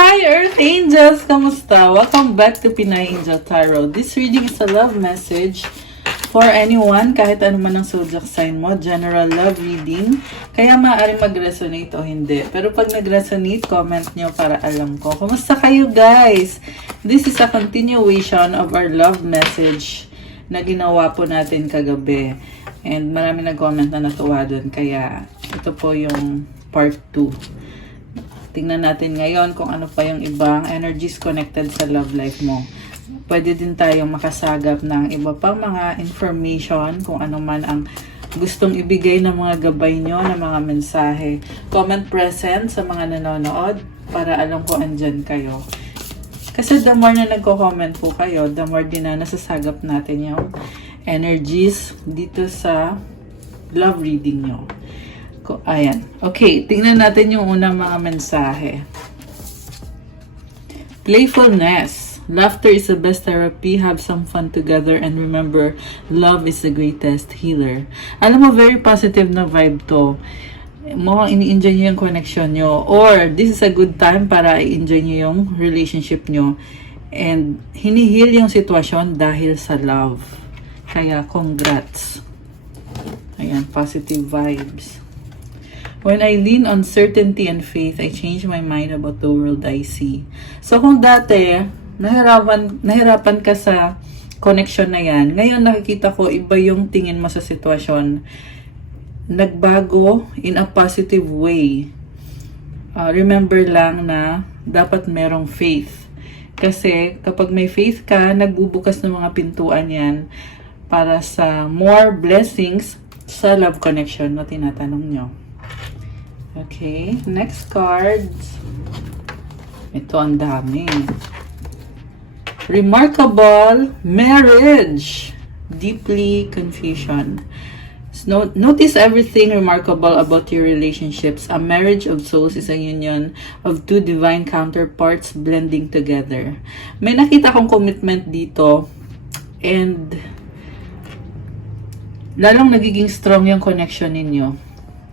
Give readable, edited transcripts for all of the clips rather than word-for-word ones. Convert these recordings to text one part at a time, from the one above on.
Hi Earth Angels! Kamusta? Welcome back to Pinay Angel Tarot. This reading is a love message for anyone, kahit ano man ang zodiac sign mo. General love reading. Kaya maaaring mag-resonate o hindi. Pero pag nag-resonate, comment nyo para alam ko. Kamusta kayo guys? This is a continuation of our love message na ginawa po natin kagabi. And marami nag-comment na natuwa dun. Kaya ito po yung part 2. Tingnan natin ngayon kung ano pa yung ibang energies connected sa love life mo. Pwede din tayong makasagap ng iba pang mga information kung ano man ang gustong ibigay ng mga gabay nyo, ng mga mensahe. Comment present sa mga nanonood para alam ko andyan kayo. Kasi the more na nagko-comment po kayo, the more din na nasasagap natin yung energies dito sa love reading nyo. Ayan. Okay, tingnan natin yung unang mga mensahe. Playfulness. Laughter is the best therapy. Have some fun together and remember, love is the greatest healer. Alam mo, very positive na vibe to. Mukhang ini-enjoy nyo yung connection nyo. Or, this is a good time para i-enjoy nyo yung relationship nyo. And, hinihil yung sitwasyon dahil sa love. Kaya, congrats. Ayan, positive vibes. When I lean on certainty and faith, I change my mind about the world I see. So kung dati, nahirapan ka sa connection na yan, ngayon nakikita ko iba yung tingin mo sa sitwasyon. Nagbago in a positive way. Remember lang na dapat merong faith. Kasi kapag may faith ka, nagbubukas ng mga pintuan yan para sa more blessings sa love connection na tinatanong nyo. Okay, next card. Ito ang dami. Remarkable marriage. Deeply confusion. So, notice everything remarkable about your relationships. A marriage of souls is a union of two divine counterparts blending together. May nakita kong commitment dito and lalong nagiging strong yung connection ninyo.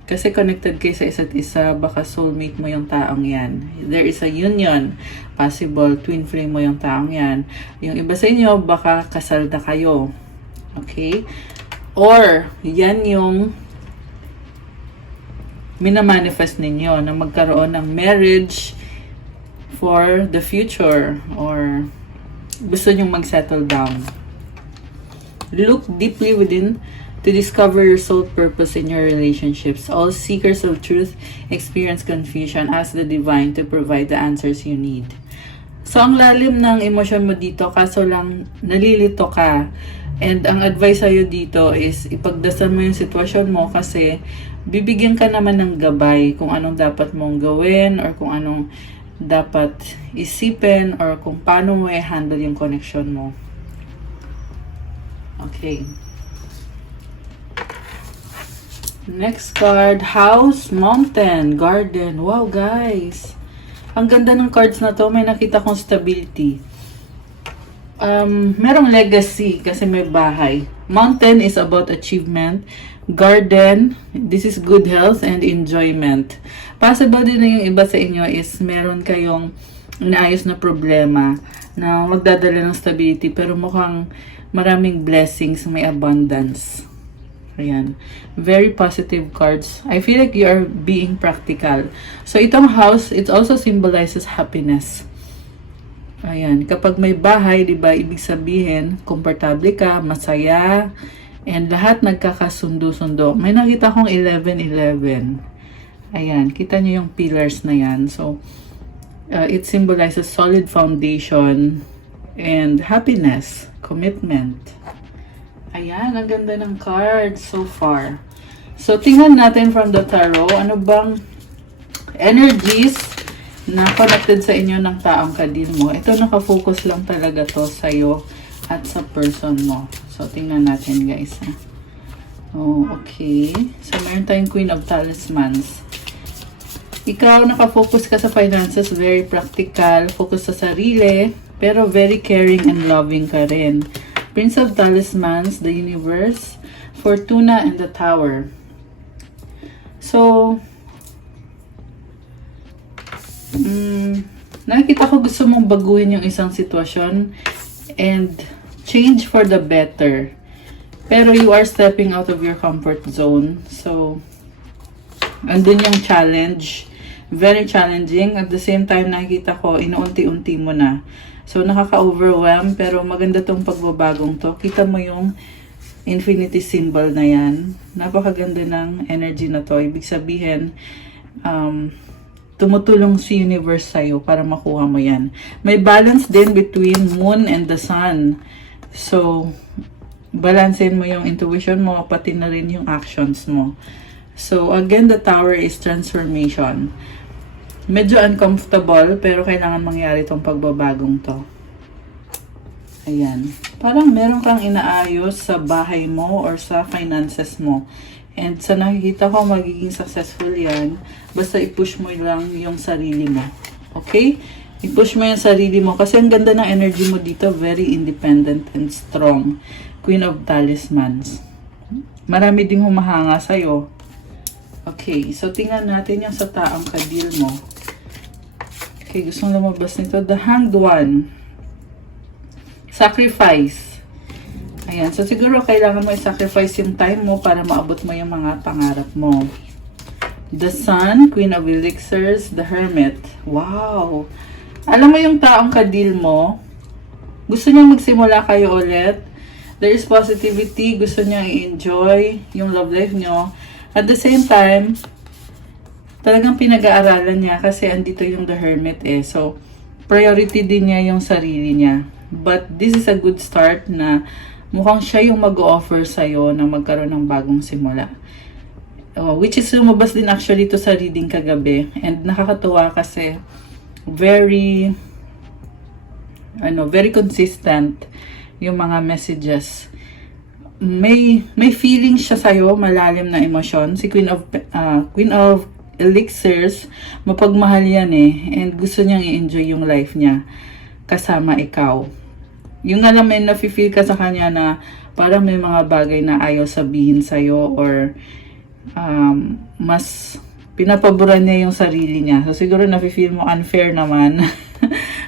Kasi connected kayo sa isa't isa, baka soulmate mo yung taong yan. There is a union. Possible, twin flame mo yung taong yan. Yung iba sa inyo, baka kasal na kayo. Okay? Or, yan yung minamanifest ninyo na magkaroon ng marriage for the future. Or, gusto nyong mag-settle down. Look deeply within to discover your soul purpose in your relationships. All seekers of truth experience confusion. Ask the divine to provide the answers you need. So, ang lalim ng emosyon mo dito, kaso lang nalilito ka. And ang advice sa'yo dito is ipagdasal mo yung sitwasyon mo kasi bibigyan ka naman ng gabay kung anong dapat mong gawin or kung anong dapat isipin or kung paano mo i-handle yung connection mo. Okay. Next card, house, mountain, garden. Wow, guys. Ang ganda ng cards na to. May nakita kong stability. Merong legacy kasi may bahay. Mountain is about achievement. Garden, this is good health and enjoyment. Possible din na yung iba sa inyo is meron kayong inaayos na problema na magdadala ng stability pero mukhang maraming blessings, may abundance. Ayan. Very positive cards. I feel like you are being practical. So, itong house, it also symbolizes happiness. Ayan. Kapag may bahay, di ba, ibig sabihin, komportable ka, masaya, and lahat nagkakasundo-sundo. May nakita kong 11-11. Ayan. Kita niyo yung pillars na yan. So, it symbolizes solid foundation and happiness, commitment. Ayan, ang ganda ng cards so far. So, tingnan natin from the tarot, ano bang energies na connected sa inyo ng taong kadil mo. Ito, nakafocus lang talaga to sa'yo at sa person mo. So, tingnan natin guys. Oh, okay. So, meron tayong Queen of Talismans. Ikaw, nakafocus ka sa finances, very practical, focus sa sarili, pero very caring and loving ka rin. Prince of Talismans, the universe, Fortuna, and the Tower. So, Nakikita ko gusto mong baguhin yung isang sitwasyon and change for the better. Pero you are stepping out of your comfort zone. So, andun yung challenge. Very challenging. At the same time, nakikita ko, inuunti-unti mo na. So, nakaka-overwhelm. Pero maganda tong pagbabagong to. Kita mo yung infinity symbol na yan. Napakaganda ng energy na to. Ibig sabihin, tumutulong si universe sa'yo para makuha mo yan. May balance din between moon and the sun. So, balancein mo yung intuition mo, pati na rin yung actions mo. So, again, the tower is transformation. Medyo uncomfortable, pero kailangan mangyari itong pagbabagong to. Ayan. Parang meron kang inaayos sa bahay mo or sa finances mo. And sa nakikita ko, magiging successful yan. Basta i-push mo lang yung sarili mo. Okay? I-push mo yung sarili mo. Kasi ang ganda ng energy mo dito, very independent and strong. Queen of Talismans. Marami ding humahanga sa'yo. Okay, so tingnan natin yung sa taong kadil mo. Okay, gustong lumabas nito. The Hanged One. Sacrifice. Ayan, so siguro kailangan mo i-sacrifice yung time mo para maabot mo yung mga pangarap mo. The Sun, Queen of Elixirs, The Hermit. Wow! Alam mo yung taong kadil mo, gusto niya magsimula kayo ulit. There is positivity, gusto niya i-enjoy yung love life nyo. At the same time, talagang pinag-aaralan niya kasi andito yung The Hermit eh. So, priority din niya yung sarili niya. But this is a good start na mukhang siya yung mag-offer sa'yo na magkaroon ng bagong simula. Which is lumabas din actually to sa reading kagabi. And nakakatuwa kasi very consistent yung mga messages. May feeling siya sa'yo, malalim na emosyon. Si Queen of Elixirs, mapagmahal yan eh. And gusto niyang i-enjoy yung life niya kasama ikaw. Yung alam mo, nafe-feel ka sa kanya na parang may mga bagay na ayaw sabihin sa'yo or mas pinapaboran niya yung sarili niya. So siguro nafe-feel mo unfair naman.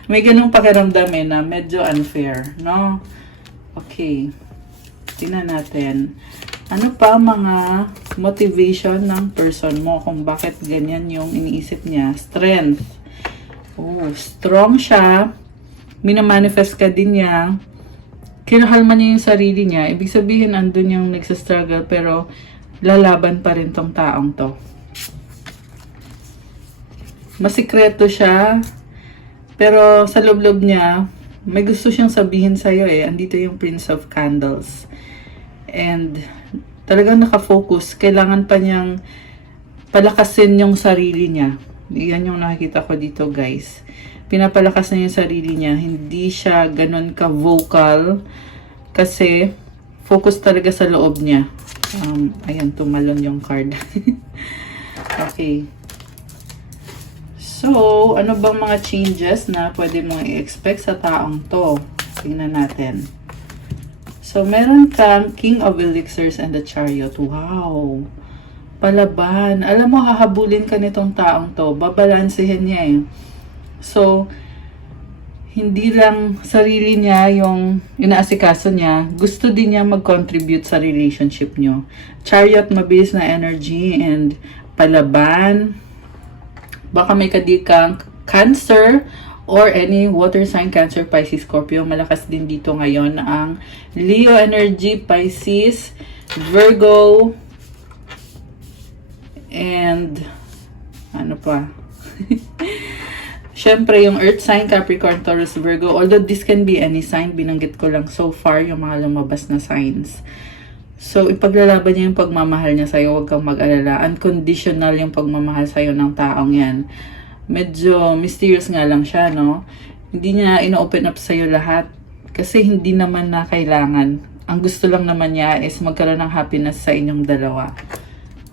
May ganung pakiramdam eh na medyo unfair, no? Okay. Tingnan natin. Ano pa mga motivation ng person mo kung bakit ganyan yung iniisip niya? Strength. Oh, strong siya. Minamanifest ka din niya. Kinahalma niya yung sarili niya. Ibig sabihin, andun yung nagsastruggle pero lalaban pa rin tong taong to. Masikreto siya. Pero sa loob-loob niya, may gusto siyang sabihin sa'yo eh. Andito yung Prince of Candles. And talagang nakafocus. Kailangan pa niyang palakasin yung sarili niya. Yan yung nakikita ko dito, guys. Pinapalakas na yung sarili niya. Hindi siya ganun ka-vocal. Kasi focus talaga sa loob niya. Ayan, tumalon yung card. Okay. So, ano bang mga changes na pwede mong i-expect sa taong to? Tingnan natin. So, meron kang King of Elixirs and the Chariot. Wow! Palaban. Alam mo, hahabulin ka nitong taong to. Babalansehin niya eh. So, hindi lang sarili niya yung inaasikaso niya. Gusto din niya mag-contribute sa relationship niyo. Chariot, mabilis na energy and palaban. Baka may kadikang Cancer or any water sign, Cancer, Pisces, Scorpio. Malakas din dito ngayon ang Leo energy, Pisces, Virgo, and ano pa? Syempre, yung Earth sign, Capricorn, Taurus, Virgo. Although this can be any sign, binanggit ko lang so far yung mga lumabas na signs. So, ipaglalaban niya yung pagmamahal niya sa'yo. Huwag kang mag-alala. Unconditional yung pagmamahal sa'yo ng taong yan. Medyo mysterious nga lang siya, no? Hindi niya ino-open up sa'yo lahat. Kasi hindi naman na kailangan. Ang gusto lang naman niya is magkaroon ng happiness sa inyong dalawa.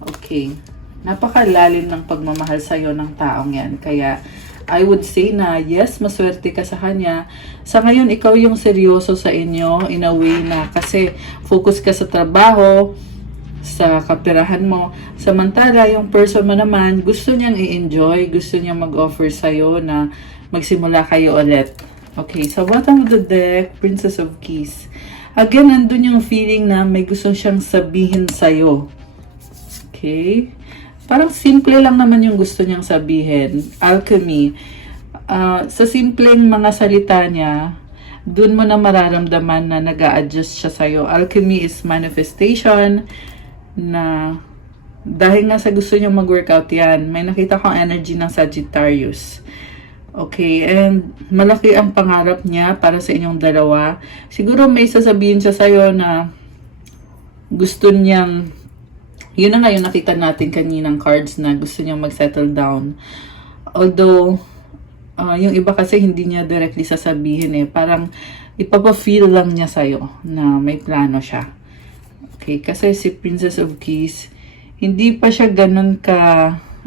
Okay. Napakalalim ng pagmamahal sa'yo ng taong yan. Kaya, I would say na yes, maswerte ka sa kanya. Sa ngayon, ikaw yung seryoso sa inyo in a way na kasi focus ka sa trabaho, sa kapirahan mo. Samantala, yung person mo naman, gusto niyang i-enjoy, gusto niyang mag-offer sa'yo na magsimula kayo ulit. Okay, sa bottom of the deck, Princess of Keys. Again, nandun yung feeling na may gusto siyang sabihin sa'yo. Okay? Parang simple lang naman yung gusto niyang sabihin. Alchemy. Sa simpleng mga salita niya, dun mo na mararamdaman na nag-a-adjust siya sa'yo. Alchemy is manifestation na dahil nga sa gusto niyang mag-workout yan, may nakita kong energy ng Sagittarius. Okay, and malaki ang pangarap niya para sa inyong dalawa. Siguro may sasabihin siya sa'yo na gusto niyang, yun na nga yung nakita natin kaninang cards na gusto niyang mag-settle down. Although, yung iba kasi hindi niya directly sasabihin parang ipapa-feel lang niya sa'yo na may plano siya. Okay, kasi si Princess of Keys, hindi pa siya ganun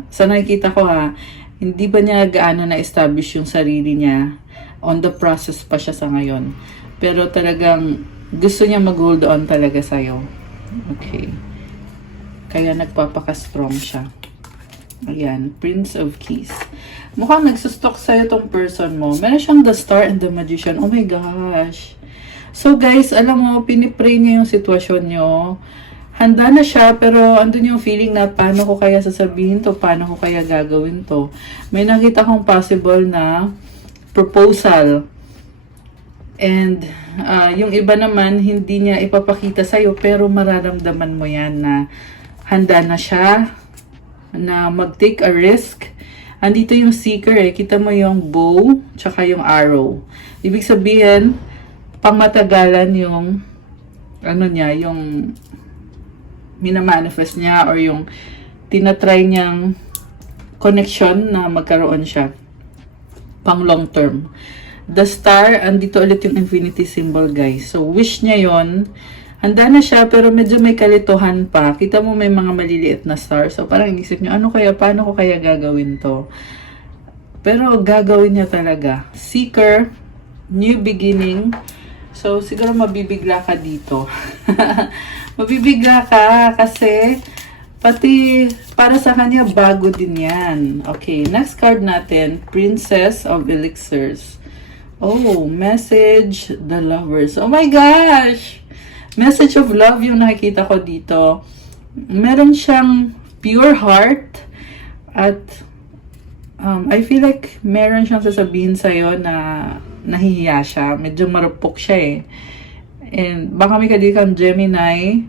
sa nakikita ko hindi ba niya gaano na-establish yung sarili niya. On the process pa siya sa ngayon. Pero talagang gusto niya mag-hold on talaga sa'yo. Okay. Kaya nagpapaka-strong siya. Ayan, Prince of Keys. Mukhang nagsustok sa'yo tong person mo. Meron siyang the Star and the Magician. Oh my gosh. So guys, alam mo, pinipray niya yung sitwasyon nyo. Handa na siya, pero andun yung feeling na paano ko kaya sasabihin to? Paano ko kaya gagawin to? May nakita kong possible na proposal. And yung iba naman, hindi niya ipapakita sa'yo, pero mararamdaman mo yan na handa na siya na mag-take a risk. Andito yung seeker kita mo yung bow, tsaka yung arrow. Ibig sabihin, pangmatagalan yung yung minamanifest niya or yung tinatry niyang connection na magkaroon siya. Pang long term. The star, andito ulit yung infinity symbol guys. So wish niya yon. Handa na siya, pero medyo may kalituhan pa. Kita mo may mga maliliit na stars. So, parang isip niyo, paano ko kaya gagawin to? Pero, gagawin niya talaga. Seeker, new beginning. So, siguro mabibigla ka dito. Mabibigla ka kasi, pati para sa kanya, bago din yan. Okay, next card natin, Princess of Elixirs. Oh, message, the lovers. Oh my gosh! Message of love yung nakikita ko dito. Meron siyang pure heart at I feel like meron siyang sasabihin sa'yo na nahihiya siya. Medyo marupok siya And baka may kadikang Gemini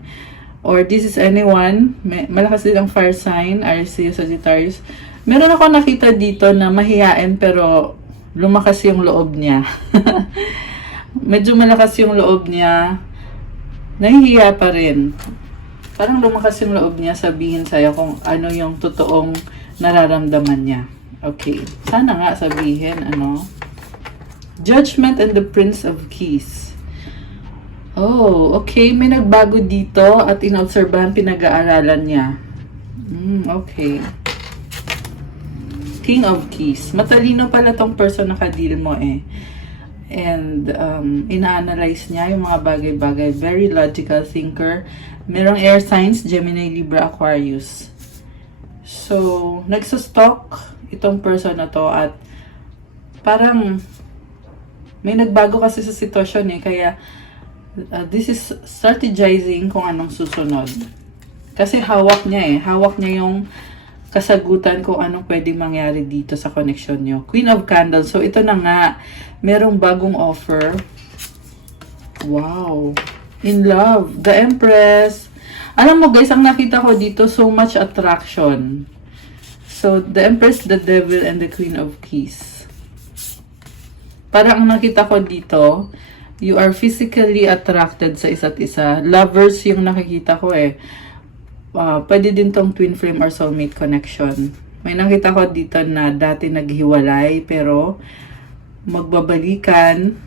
or this is anyone. Malakas din ang fire sign, RC, Sagittarius. Meron ako nakita dito na mahihain pero lumakas yung loob niya. Medyo malakas yung loob niya. Nahihiya pa rin. Parang lumakas yung loob niya sabihin sa'yo kung ano yung totoong nararamdaman niya. Okay. Sana nga sabihin, Judgment and the Prince of Keys. Oh, okay. May nagbago dito at inobserbahan, pinag-aaralan niya. Okay. King of Keys. Matalino pala tong person na kadil mo And ina-analyze niya yung mga bagay-bagay. Very logical thinker. Merong air signs, Gemini, Libra, Aquarius. So, nagsustalk itong person na to at parang may nagbago kasi sa sitwasyon kaya this is strategizing kung anong susunod. Kasi hawak niya hawak niya yung kasagutan kung anong pwedeng mangyari dito sa connection nyo. Queen of Candles. So, ito na nga. Merong bagong offer. Wow. In love. The Empress. Alam mo guys, ang nakita ko dito, so much attraction. So, the Empress, the Devil, and the Queen of Keys. Parang ang nakita ko dito, you are physically attracted sa isa't isa. Lovers yung nakikita ko pwede din tong twin flame or soulmate connection. May nakita ko dito na dati naghiwalay pero magbabalikan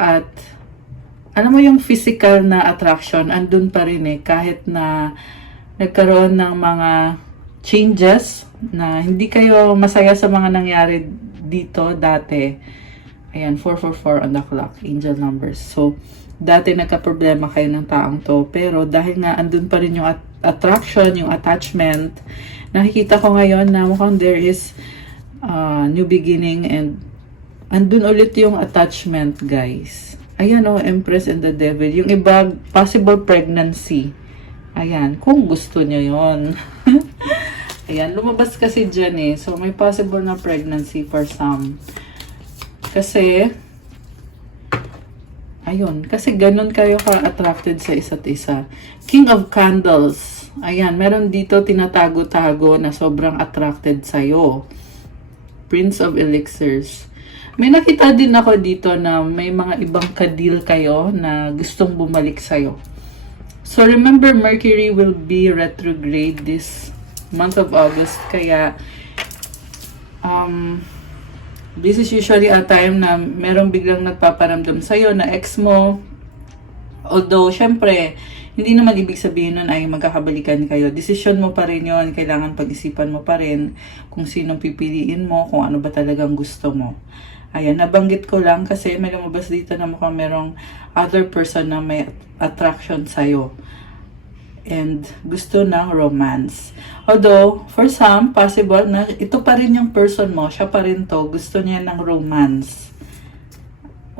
at alam mo yung physical na attraction andun pa rin kahit na nagkaroon ng mga changes na hindi kayo masaya sa mga nangyari dito dati. Ayan, 444 on the clock, angel numbers. So, dati nagka-problema kayo ng taong to pero dahil nga andun pa rin yung attraction, yung attachment. Nakikita ko ngayon na mukhang there is new beginning and andun ulit yung attachment, guys. Ayan o, Empress and the Devil. Yung iba, possible pregnancy. Ayan, kung gusto nyo yon. Ayan, lumabas kasi dyan eh. So, may possible na pregnancy for some. Kasi, ayun, kasi ganun kayo ka-attracted sa isa't isa. King of Candles. Ayan, meron dito tinatago-tago na sobrang attracted sa'yo. Prince of Elixirs. May nakita din ako dito na may mga ibang kadil kayo na gustong bumalik sa'yo. So, remember, Mercury will be retrograde this month of August. Kaya, this is usually a time na merong biglang nagpaparamdam sa'yo na ex mo. Although, syempre, hindi naman ibig sabihin nun ay magkakabalikan kayo. Decision mo pa rin yun. Kailangan pag-isipan mo pa rin kung sinong pipiliin mo, kung ano ba talagang gusto mo. Ayan, nabanggit ko lang kasi may lumabas dito na mukhang merong other person na may attraction sa'yo. And gusto ng romance. Although, for some, possible na ito pa rin yung person mo. Siya pa rin to. Gusto niya ng romance.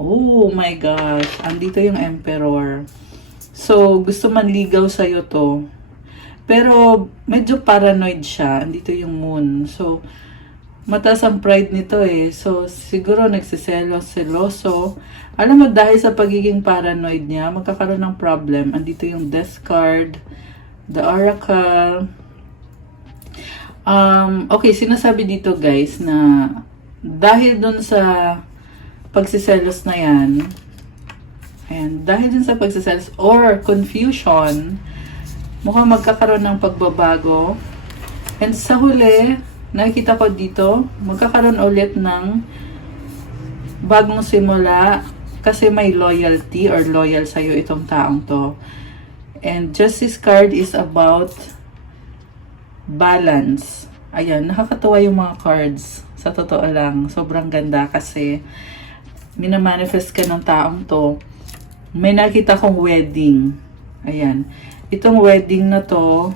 Oh my gosh. Andito yung Emperor. So, gusto manligaw sa'yo to. Pero, medyo paranoid siya. Andito yung Moon. So, mataas ang pride nito eh. So, siguro nagsiselos-seloso. Alam mo, dahil sa pagiging paranoid niya, magkakaroon ng problem. Andito yung Death card, the Oracle. Okay, sinasabi dito guys na dahil dun sa pagsiselos na yan, and dahil dun sa pagsiselos or confusion, mukhang magkakaroon ng pagbabago. And sa huli, nakikita ko dito, magkakaroon ulit ng bagong simula kasi may loyalty or loyal sa'yo itong taong to. And Justice card is about balance. Ayan, nakakatuwa yung mga cards. Sa totoo lang, sobrang ganda kasi minamanifest ka ng taong to. May nakita kong wedding. Ayan. Itong wedding na to,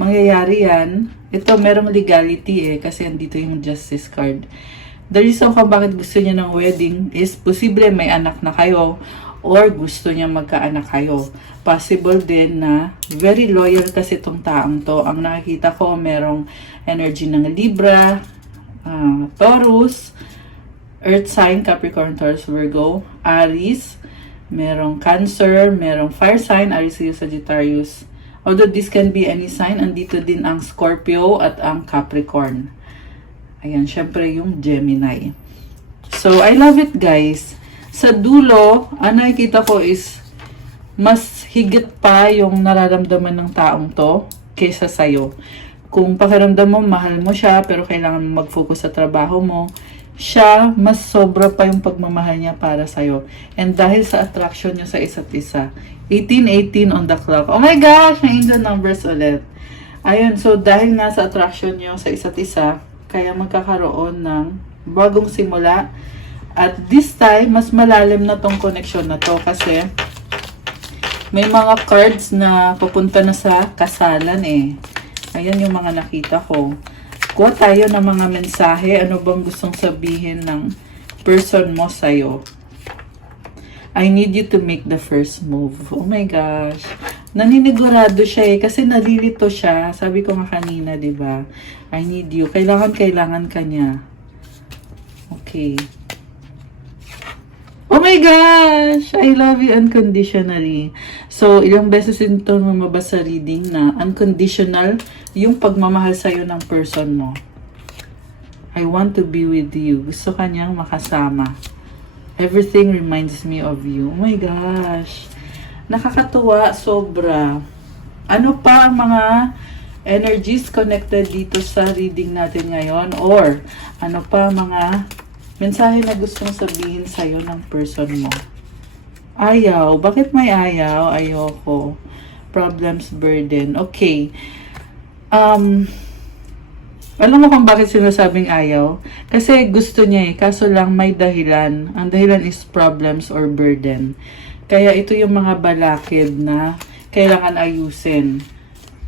mangyayari yan. Ito, merong legality eh, kasi andito yung Justice card. The reason kung bakit gusto niya ng wedding is posible may anak na kayo or gusto niya magkaanak kayo. Possible din na very loyal kasi itong taong to. Ang nakikita ko, merong energy ng Libra, Taurus, Earth sign, Capricorn, Taurus, Virgo, Aries, merong Cancer, merong Fire sign, Aries, Leo, Sagittarius. Although this can be any sign, andito din ang Scorpio at ang Capricorn. Ayan, syempre yung Gemini. So, I love it guys. Sa dulo, ang nakikita ko is mas higit pa yung nararamdaman ng taong to kaysa sa'yo. Kung pakiramdam mo, mahal mo siya, pero kailangan mo mag-focus sa trabaho mo, siya, mas sobra pa yung pagmamahal niya para sa'yo. And dahil sa attraction niyo sa isa't isa, 1818 on the clock. Oh my gosh, may angel numbers ulit. Ayun, so dahil nasa attraction niyo sa isa't isa, kaya magkakaroon ng bagong simula. At this time, mas malalim na tong connection na to kasi may mga cards na papunta na sa kasalan eh. Ayan yung mga nakita ko. Kuha tayo ng mga mensahe. Ano bang gustong sabihin ng person mo sa'yo? I need you to make the first move. Oh my gosh. Naninigurado siya eh. Kasi nalilito siya. Sabi ko nga kanina, di ba? I need you. Kailangan ka niya. Okay. Oh my gosh! I love you unconditionally. So, ilang beses ito lumabas sa reading na unconditional yung pagmamahal sa'yo ng person mo. I want to be with you. Gusto ka niyang makasama. Everything reminds me of you. Oh my gosh! Nakakatuwa, sobra. Ano pa ang mga energies connected dito sa reading natin ngayon? Or, ano pa mga mensahe na gustong sabihin sa'yo ng person mo? Ayaw. Bakit may ayaw? Ayoko. Problems, burden. Okay. Alam mo kung bakit sinasabing ayaw? Kasi gusto niya eh. Kaso lang may dahilan. Ang dahilan is problems or burden. Kaya ito yung mga balakid na kailangan ayusin.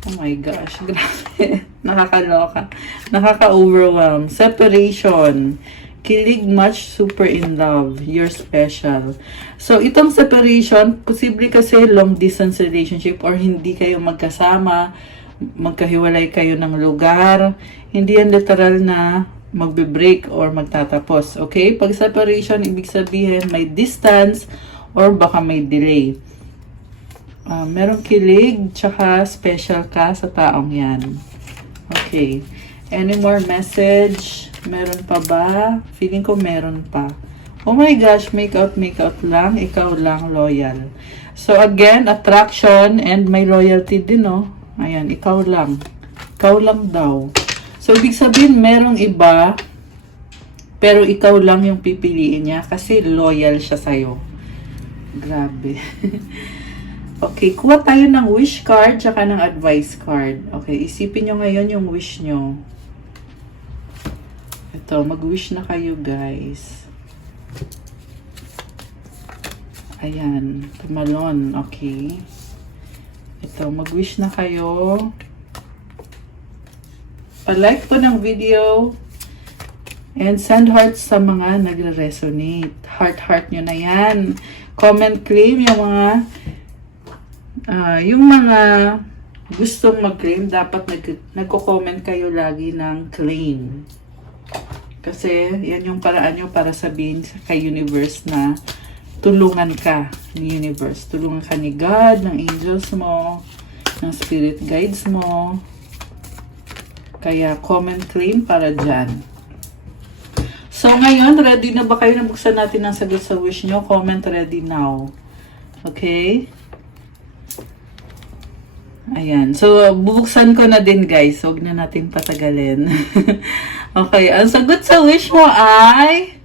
Oh my gosh, grabe. Nakakaloka. Nakaka-overwhelm. Separation. Kilig, much, super in love. You're special. So, itong separation, posible kasi long distance relationship or hindi kayo magkasama, magkahiwalay kayo ng lugar. Hindi yan literal na magbe-break or magtatapos. Okay? Pag separation, ibig sabihin may distance or baka may delay. Merong kilig, tsaka special ka sa taong yan. Okay. Any more message? Meron pa ba? Feeling ko meron pa. Oh my gosh, make out lang. Ikaw lang, loyal. So again, attraction and may loyalty din, no? Ayan, ikaw lang. Ikaw lang daw. So, ibig sabihin, merong iba, pero ikaw lang yung pipiliin niya kasi loyal siya sa'yo. Grabe. Okay, kuha tayo ng wish card tsaka ng advice card. Okay, isipin nyo ngayon yung wish nyo. Ito, mag-wish na kayo, guys. Ayan, tumalon. Okay. Ito, mag-wish na kayo. Pa-like po ng video. And send hearts sa mga nagre-resonate. Heart nyo na yan. Comment, claim yung mga gustong mag-claim. Dapat nagko-comment kayo lagi ng claim. Kasi yan yung paraan nyo para sabihin kay universe na tulungan ka ni universe. Tulungan ka ni God, ng angels mo, ng spirit guides mo. Kaya comment, claim para dyan. So ngayon, ready na ba kayo? Nabuksan natin ang sagot sa wish nyo? Comment ready now. Okay? Ayan. So, bubuksan ko na din, guys. Huwag na natin patagalin. Okay. Ang sagot sa wish mo ay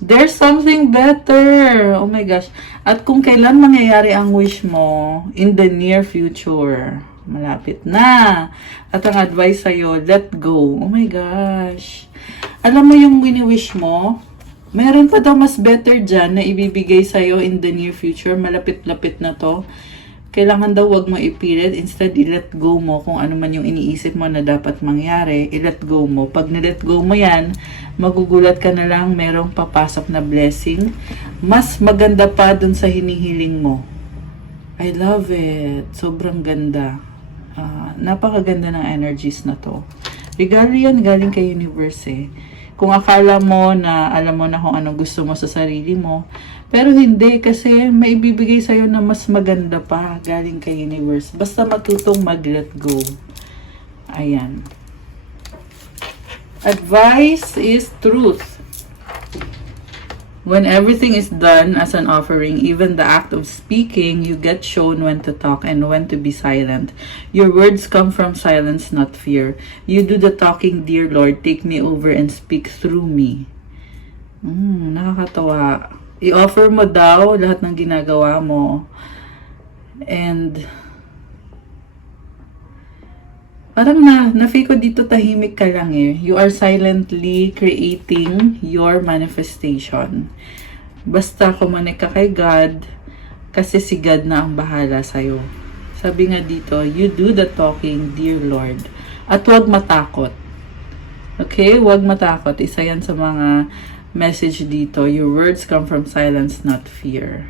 there's something better. Oh my gosh. At kung kailan mangyayari ang wish mo, in the near future. Malapit na. At ang advice sa'yo, let go. Oh my gosh. Alam mo yung wini-wish mo? Meron pa daw mas better dyan na ibibigay sa'yo in the near future. Malapit-lapit na to. Kailangan daw wag mo ipilit. Instead, i-let go mo kung ano man yung iniisip mo na dapat mangyari. I-let go mo. Pag ni-let go mo yan, magugulat ka na lang merong papasok na blessing. Mas maganda pa dun sa hinihiling mo. I love it. Sobrang ganda. Napakaganda ng energies na to. Regalo yan galing kay universe eh. Kung akala mo na alam mo na kung anong gusto mo sa sarili mo, pero hindi kasi may ibibigay sa'yo na mas maganda pa galing kay universe. Basta matutong mag-let go. Ayan. Advice is truth. When everything is done as an offering, even the act of speaking, you get shown when to talk and when to be silent. Your words come from silence, not fear. You do the talking, dear Lord, take me over and speak through me. Nakakatawa. I-offer mo daw lahat ng ginagawa mo. And parang na-feel ko dito tahimik ka lang eh. You are silently creating your manifestation. Basta kumanik ka kay God kasi si God na ang bahala sa'yo. Sabi nga dito, you do the talking, dear Lord. At huwag matakot. Okay? Huwag matakot. Isa yan sa mga message dito. Your words come from silence, not fear.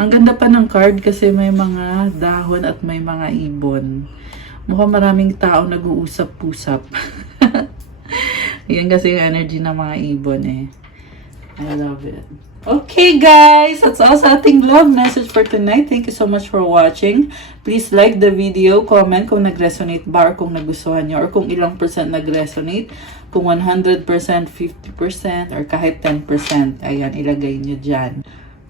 Ang ganda pa ng card kasi may mga dahon at may mga ibon. Mukhang maraming tao nag-uusap-usap. Yan kasi yung energy ng mga ibon eh. I love it. Okay guys, that's all sa ating love message for tonight. Thank you so much for watching. Please like the video, comment kung nag-resonate ba or kung nagustuhan nyo or kung ilang percent nag-resonate. Kung 100%, 50% or kahit 10%. Ayan, ilagay nyo dyan.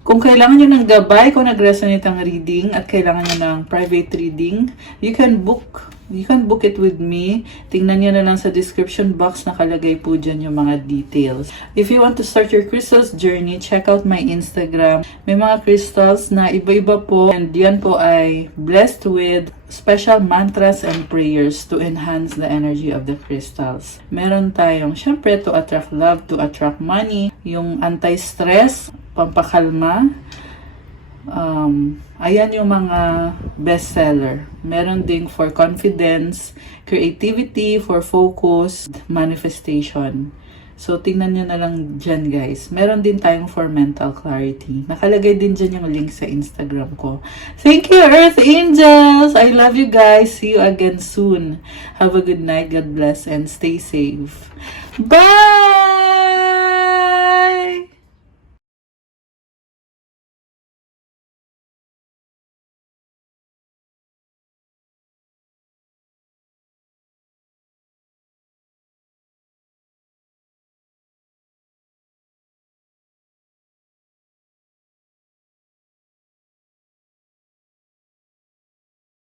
Kung kailangan nyo ng gabay, kung nag-resonate ang reading at kailangan nyo ng private reading, you can book it with me. Tingnan nyo na lang sa description box, nakalagay po dyan yung mga details. If you want to start your crystals journey, check out my Instagram. May mga crystals na iba-iba po and yan po ay blessed with special mantras and prayers to enhance the energy of the crystals. Meron tayong, syempre, to attract love, to attract money, yung anti-stress, pampakalma, Ayan yung mga bestseller. Meron ding for confidence, creativity, for focus, manifestation. So, tingnan nyo na lang dyan, guys. Meron din tayong for mental clarity. Nakalagay din dyan yung link sa Instagram ko. Thank you, Earth Angels! I love you guys. See you again soon. Have a good night. God bless and stay safe. Bye!